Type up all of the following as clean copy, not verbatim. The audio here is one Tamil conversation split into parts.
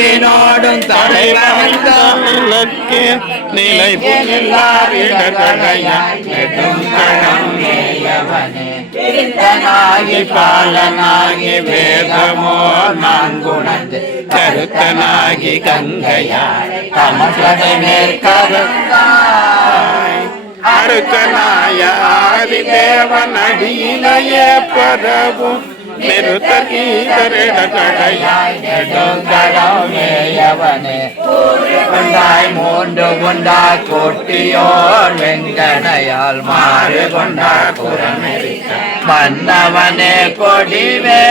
அறிவினோடும் தலைவனுக்கு நிலை நெடுங்கடமையவனே பாலனாகி வேதமோ நான்குணர்ந்து கருத்தனாகி கங்கையாய் கமசடை மேற்கருத்தாய் அருக்கனாய ஆதிதேவன் அடியிலேயே பரவும் நிறுத்த கீதரிடகடையாய் நெடுங்கடமையவனே கொண்டாய் மூன்று கொண்டாய் கோட்டியோர் வெங்கடையால் மாறு கொண்டாய் புறமெரிக்க மன்னவனே கொடிவே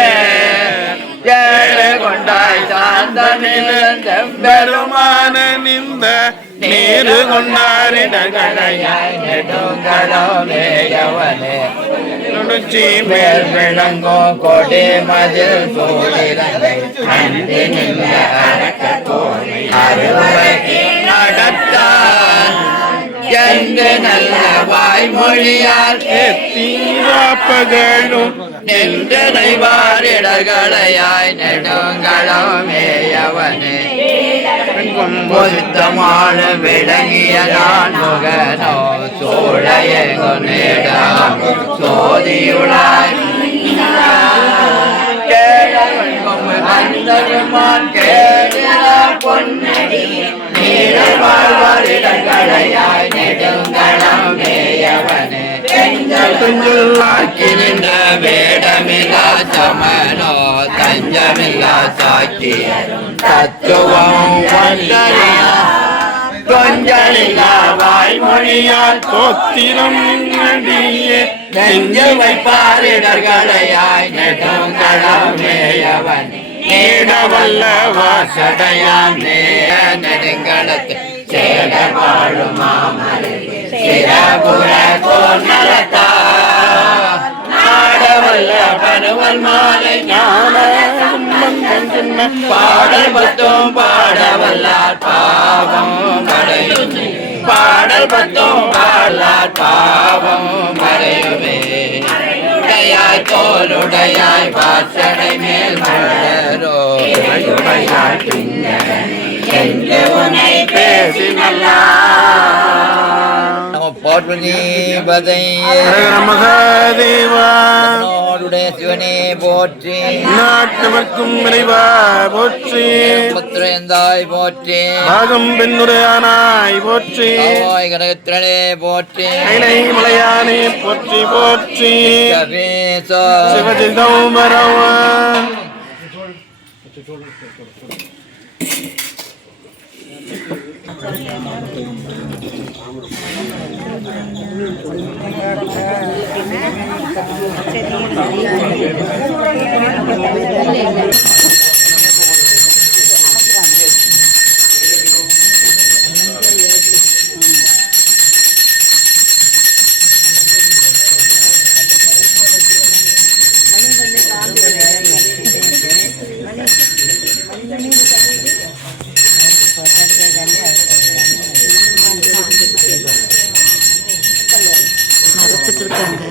ஏழு கொண்டாய் சார்ந்த பெருமான நின்ற நீரு கொண்டாரிடகடையாய் நெடுங்கடமையவனே நுணுச்சி மேல் விளங்கோ கொடி மதில் சூழிரங்கை நன்றி நின்ற அருமை நடத்தான் என்று நல்ல வாய்மொழியால் தீராப்பகலும் நின்றனை வாரிடர்களையாய் நெடுங்கடமையவனே பொருத்தமான விளங்கிய நான் முகனோ சோழையோ நேடம் சோதியுளாய் அந்தருமான் கேடினார் பொன்னடி நீரல் வாழ்வாரிடங்களையாய் நெடுங்கடமையவனே துஞ்சுள்ளாக்கினின்ற வேடமில்லா சமனோ தஞ்சமில்லா சாக்கியரும் தத்துவம் வந்தறியா கொஞ்சலில்லா வாய்மொழியால் தோத்திரம் நடியே நெஞ்ச வைப்பாரிடர்களையாய் நெடுங்கடமையவன் நீடவல்ல வாசடையான் நெடுங்கடத்து சேட வாழும் சிறபுர கோநலத்தா நாடவல்ல பனுவல் மாலை ஞான பாடல் பத்தும் பாடவல்லார் பாவம் படையும் பாடல் பத்தும் பாடலார் பாவம் படையுமே உடையாய் தோலுடையாய் வாசடை மேல் மலரோ உனை பேசி நல்லா பார்வதி மகாதேவாருடைய சிவனே போற்றி நாட்டவர்க்கும் இறைவா போற்றி புத்திரந்தாய் போற்றி பாகம் பெண்ணுரையானாய் போற்றி கடகத்திரனே போற்றி கைலை மலையானே போற்றி போற்றி சிவஜிதௌமரவா மறைச்சிட்டு இருக்காங்க.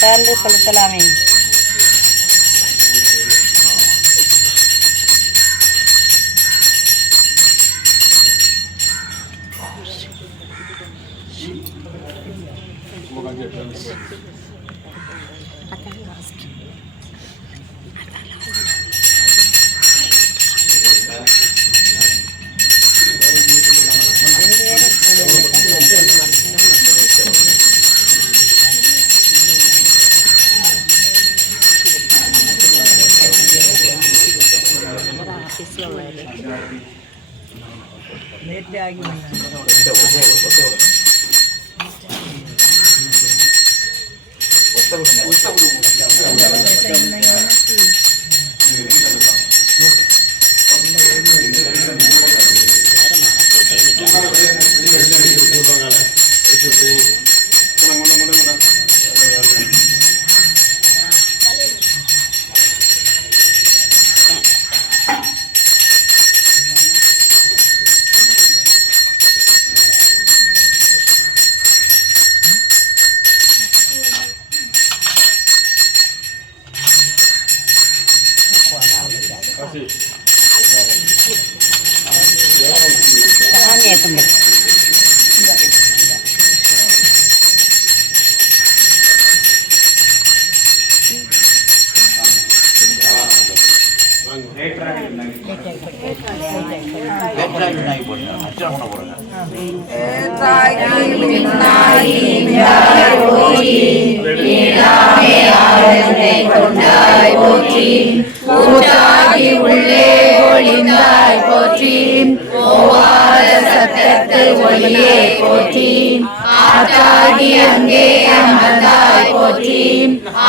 சேர்ந்து செலுத்தலாமே.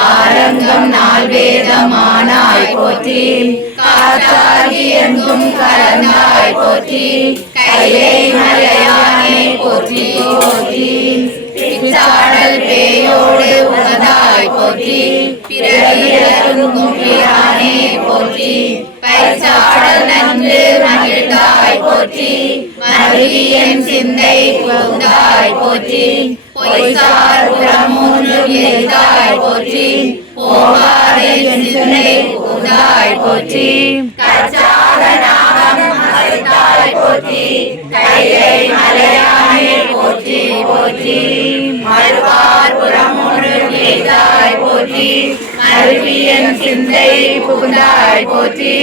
ஆரங்கம் நாள் வேதமானாய் போற்றி, காத்தாகி எங்கும் கலந்தாய் போற்றி, கைலை மலையானே போற்றி போற்றி, பிச்சாடல் பேயோடு உகந்தாய் போற்றி, பிறவியிலும் பிரானே போற்றி, பைச்சாடல் நன்று மகிழ்ந்தாய் போற்றி, மருவியன் சிந்தை புகுந்தாய் போற்றி, பொய்சார் புறமூன்று எரிந்தாய் போற்றி, போகாதே என் சிந்தை புகுந்தாய் போற்றி, கச்சார நாகம் அழைத்தாய் போற்றி, கைலை மலையானே போற்றி போற்றி, மறுவார் புறமூன்று எரிந்தாய் போற்றி, மருவியன் சிந்தை புகுந்தாய் போற்றி,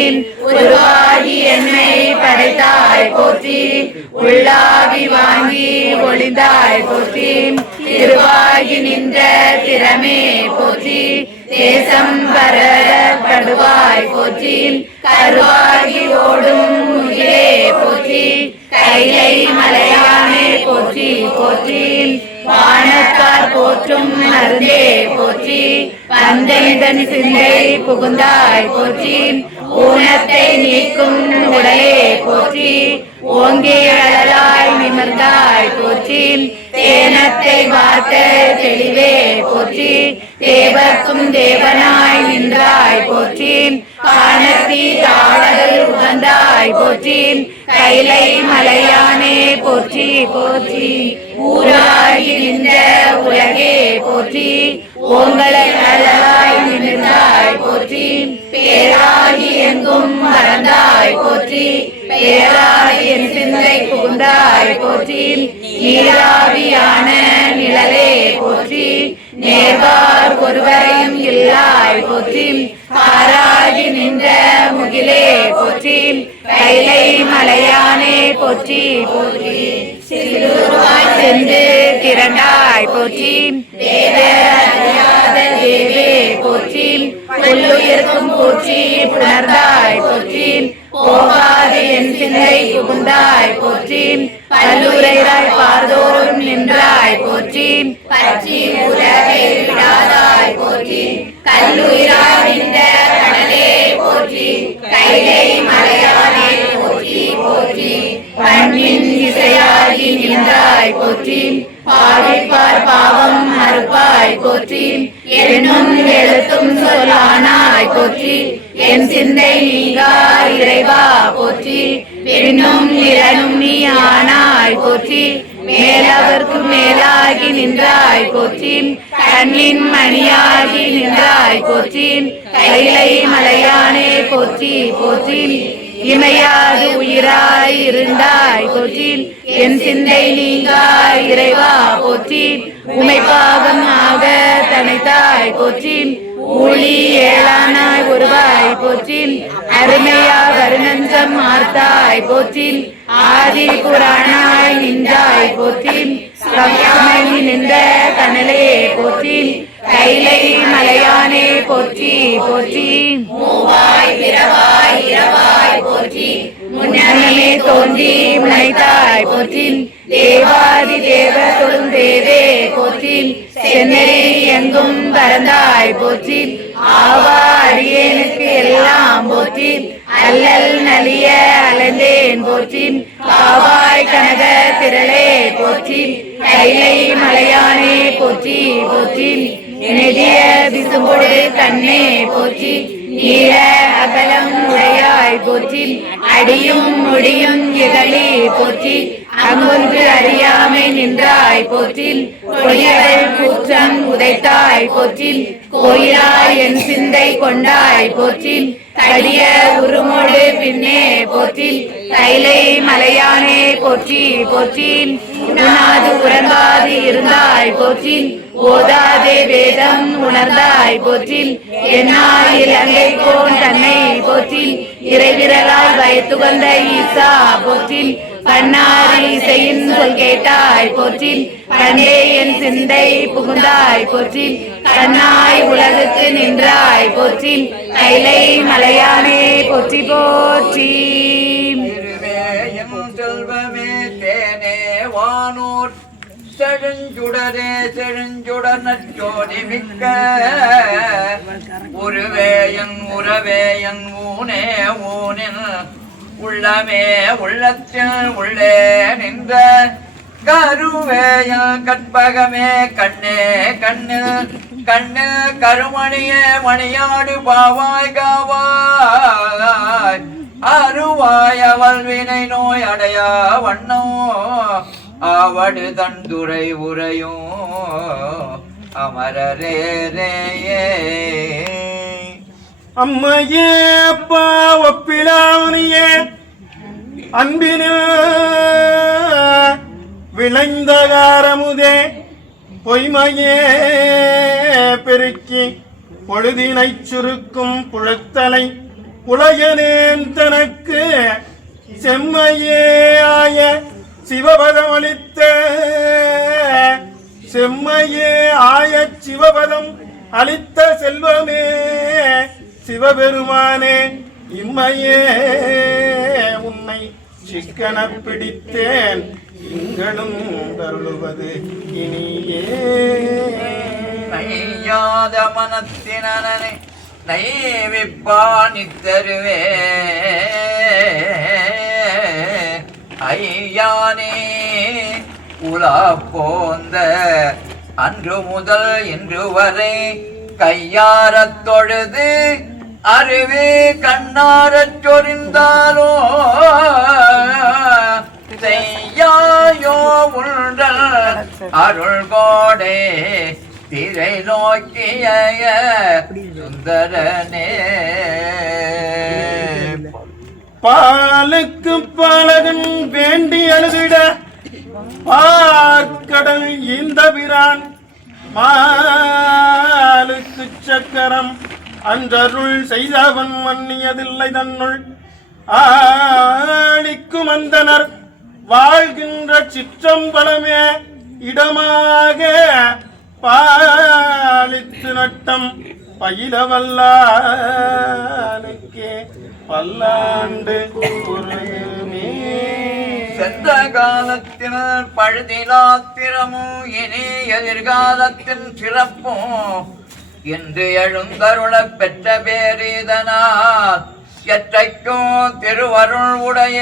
உருவாகி என்னை படைத்தாய் போற்றி, உள்ளாவி வாங்கி ஒளிந்தாய் போற்றி, திருவாகி நின்ற திறமே போற்றி, தேசம் பரப்படுவாய் போற்றி, கருவாகி ஓடும் முகிலே போற்றி, கைலை மலையானே போற்றி போற்றி, வானத்தார் போற்றும் மருந்தே போற்றி, பந்தனிதன் சிந்தை புகுந்தாய் போற்றி, ஊனத்தை நீக்கும் உடலே போற்றி, ஓங்கி அழலாய் நிமிர்ந்தாய் போற்றி, தேனத்தை வார்த்த தெளிவே போற்றி, தேவர்க்கும் தேவனாய் நின்றாய் போற்றி, காணத்தி தாழல் உகந்தாய் போற்றி, கைலை மலையானே போற்றி போற்றி, ஊராகி நின்ற உலகே போற்றி, ஓங்களை அழலாய் நிமிர்ந்தாய் போற்றி, பேராகி எங்கும் மறந்தாய் போற்றி, பேராகி என் சிந்தை புகுந்தாய் போற்றி, நீராவியான நிழலே போற்றி, நேர்வார் ஒருவரையும் இல்லாய் போற்றி, காராகி நின்ற முகிலே போற்றி, கைலை மலையானே போற்றி போற்றி, சிறுவாய் சென்று திரண்டாய் போற்றி, தேவ தேவே போற்றி, உள்ளுயிர்க்கும் போற்றி புணர்ந்தாய் போற்றி, போகாது என் சிந்தை புகுந்தாய் போற்றி, பல்லுரையாய் பார்தோறும் நின்றாய் போற்றி, பற்றி உலகை விடாதாய் போற்றி, கல்லுயிராய் நின்ற கடலே போற்றி, கைலை மலையானே போற்றி போற்றி, பண்ணின் இசையாகி நின்றாய் போற்றி, பாவிப்பார் பாவம் அறுப்பாய் போற்றி என்னும் எழுத்தும் சொல்லானாய் போற்றி என் சிந்தை நீங்கா இறைவா போற்றி பெண்ணும் நிலனும் நீ ஆனாய் போற்றி மேலவர்க்கு மேலாகி நின்றாய் போற்றி கண்ணின் மணியாகி நின்றாய் போற்றி கைலை மலையானே போற்றி போற்றி இமையாது உயிராய் இருந்தாய் போற்றி என் சிந்தை நீங்கா இறைவா போற்றி உமைப்பாகம் ஆக தனைத்தாய் போற்றி ஊழி ஏழானாய் ஒருவாய் போற்றி அருமையா வருணஞ்சம் ஆர்த்தாய் போற்றி ஆதி புராணாய் நின்றாய் போற்றி சமயமாய் நின்ற கனலே போற்றி கைலை மலையானே போற்றி போற்றி மூவாய் பிறவாய் இரவாய் போற்றி முன்னமே தோன்றி முனைத்தாய் போற்றி தேவாதி தேவ தொழும் தேவே போற்றி சென்னறி எங்கும் பறந்தாய் போற்றி ஆவா அடியேனுக்கு எல்லாம் போற்றி அல்லல் நலிய அலைந்தேன் போற்றி காவாய் கனக திரளே போற்றி கைலை மலையானே போற்றி போற்றி நெடிய விசும்பொடு கண்ணே போற்றி நீல அகலம் உடையாய் போற்றி அடியும் முடியும் இகழி போற்றி அங்கொன்று அறியாமை நின்றாய் போற்றி கொடியவள் கூற்றம் உதைத்தாய் போற்றி கோயிலாய் என் சிந்தை கொண்டாய் போற்றி கடிய உருமோடு பின்னே போற்றி கைலை மலையானே போற்றி போற்றி உணாது உறங்காது இருந்தாய் போற்றி ஓதாதே வேதம் உணர்ந்தாய் போற்றி என்னால் இலங்கை கோன் தன்னை போற்றி இறைவிரலால் பயத்துகந்த ஈசா போற்றி கண்ணாரி இசையின் சொல் கேட்டாய் போற்றி கண்டே என் சிந்தை புகுந்தாய் போற்றி கண்ணாய் உலகுக்கு நின்றாய் போற்றி கைலை மலையானே போற்றி போற்றி செல்வமே தேனே வானூர் செழுஞ்சுடரே செழுஞ்சுடர் நச்சோதி மிக்க உருவேயன் உறவேயன் ஊனே ஊனின் உள்ளமே உள்ளத்தில் உள்ளே நின்ற கருவேயன் கற்பகமே கண்ணே கண்ணில் கண்ணில் கருமணியே மணியாடு பாவாய் காவாய் அருவாய் அவள் வினை நோய் அடையா வண்ணோ அவடு தந்துரை உரையும் அமரரே ரேயே அம்மையே அப்பா ஒப்பிலாவனியே அன்பினில் விளைந்த காரமுதே பொய்மையே பெருக்கி பொழுதினைச் சுருக்கும் புழுத்தலை புலையனேன் தனக்கு செம்மையே ஆய சிவபதம் அளித்த செம்மையே ஆய சிவபதம் அளித்த செல்வமே சிவபெருமானே இம்மையே உன்னை சிக்கன பிடித்தேன் இங்களும் தருளுவது இனியே நையாத மனத்தினனை நைவிப்பானித்தருவே ஐயானே உலா போந்த அன்று முதல் இன்று வரை கையாரத் தொழுது அருவே கண்ணாரச் சொரிந்தாலோ செய்யாயோ உண்டல் அருள் கோடே திரை நோக்கிய சுந்தரனே பாலுக்கு பாலகன் வேண்டி அழுதிட பார்க்கடல் இந்த பிரான் மாலுக்கு சக்கரம் அன்றருள் செய்தவன் மன்னியதில்லை தன்னுள் ஆளிக்கும் அந்தனர் வாழ்கின்ற சிற்றம்பலமே இடமாக பாலித்து நட்டம் பயிலவல்லானுக்கே பல்லாண்டு குறையுமே. சென்ற காலத்தின் பழுதிலாத்திரமும் இனி எதிர்காலத்தின் சிறப்பும் என்று எழுந்தருள பெற்ற பேரிதனால் எற்றைக்கும் திருவருள் உடைய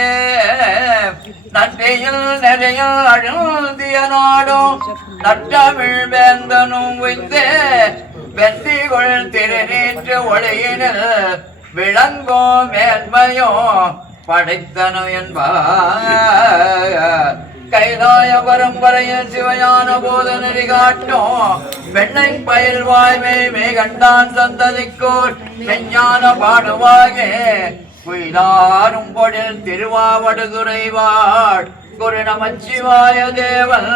நன்றியில் நிறைய அழுந்திய நாடும் நற்றமிழ் வேந்தனும் வைத்து வெந்திகொள் திருநீற்று ஒளியினில் விளங்கோ மேன்மையோ படைத்தனு என்பார் கைலாய பரம்பரையில் சிவஞான போதனடி காட்டும் பெண்ணை பயில் வாய்மை மேகண்டான் சந்ததிக்கோர் மெஞ்ஞான பாடுவாகே குயிலாரும் பொழில் திருவாவடுதுறை வாழ் குரு நமச்சிவாய தேவன்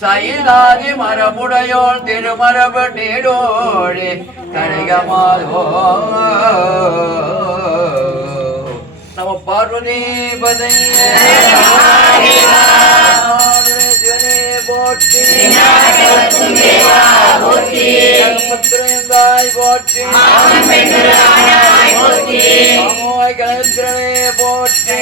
சயிலாதி மரபுடையோள் திருமரபு நீடோழி கழகமாதோ நம பார்வதி பதையே போற்றி முத்திரைந்தாய் போற்றி அமோய் கலத்திரனே போற்றி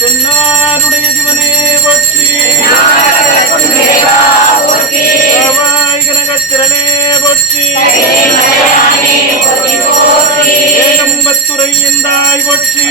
தென்னாருடைய சிவனே போற்றி வாய் கனகத்திரனே போற்றி ஏகம்பத்துரை எந்தாய் போற்றி